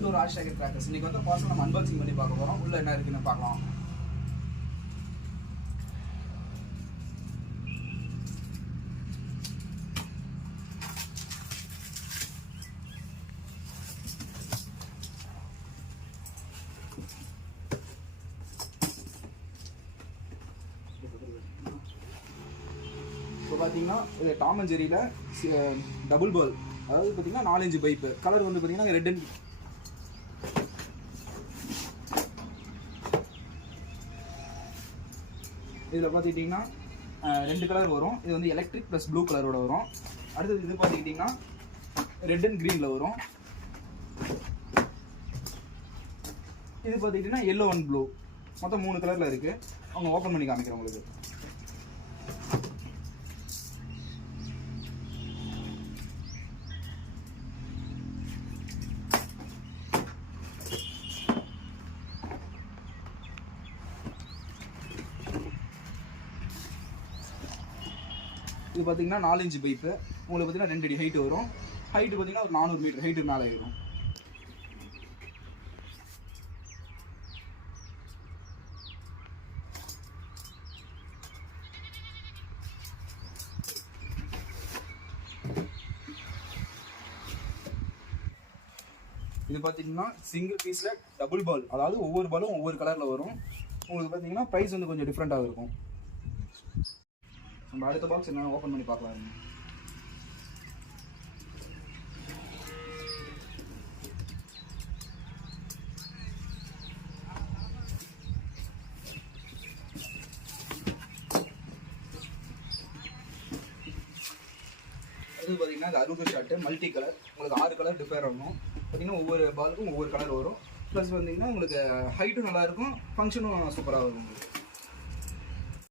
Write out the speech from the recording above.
Welcome to Raj tiger crackers. இன்னைக்கு வந்து parcel நம்ம அன்பாக்சிங் பண்ணி பார்க்க போறோம். உள்ள என்ன இருக்குன்னு பார்க்கலாம். இப்போ பார்த்தீங்கன்னா இது டாம் அண்ட் ஜெரியில் டபுள் பால், அதாவது பார்த்தீங்கன்னா 4-5 பைப்பு. கலர் வந்து பார்த்தீங்கன்னா ரெட் அண்ட் இதில் பார்த்துக்கிட்டிங்கன்னா 2 கலர் வரும். இது வந்து எலக்ட்ரிக் ப்ளஸ் ப்ளூ கலரோட வரும். அடுத்தது இது பார்த்துக்கிட்டிங்கன்னா ரெட் அண்ட் க்ரீனில் வரும். இது பார்த்துக்கிட்டிங்கன்னா எல்லோ அண்ட் ப்ளூ, மொத்தம் 3 கலரில் இருக்குது. அவங்க ஓப்பன் பண்ணி காமிக்கிறேன் உங்களுக்கு. இது பார்த்தீங்கன்னா 4-5 பைப்பு. உங்களுக்கு பார்த்தீங்கன்னா 2 அடி ஹைட் வரும். ஹைட்டு பார்த்தீங்கன்னா ஒரு 400 மீட்டர் ஹைட்டு மேலே வரும். இது பார்த்தீங்கன்னா சிங்கிள் பீஸில் டபுள் பால், அதாவது ஒவ்வொரு பாலும் ஒவ்வொரு கலரில் வரும். உங்களுக்கு பார்த்தீங்கன்னா ப்ரைஸ் வந்து கொஞ்சம் டிஃப்ரெண்ட்டாக இருக்கும். நம்ம அடுத்த பாக்ஸ் என்னென்ன ஓப்பன் பண்ணி பார்க்கலாம். அது பார்த்தீங்கன்னா இது 60 ஷாட்டு மல்டி கலர். உங்களுக்கு 6 கலர் டிஃபர் ஆகும். பார்த்தீங்கன்னா ஒவ்வொரு பாலுக்கும் ஒவ்வொரு கலர் வரும். ப்ளஸ் பார்த்தீங்கன்னா உங்களுக்கு ஹைட்டும் நல்லாயிருக்கும், ஃபங்க்ஷனும் சூப்பராக இருக்கும் உங்களுக்கு.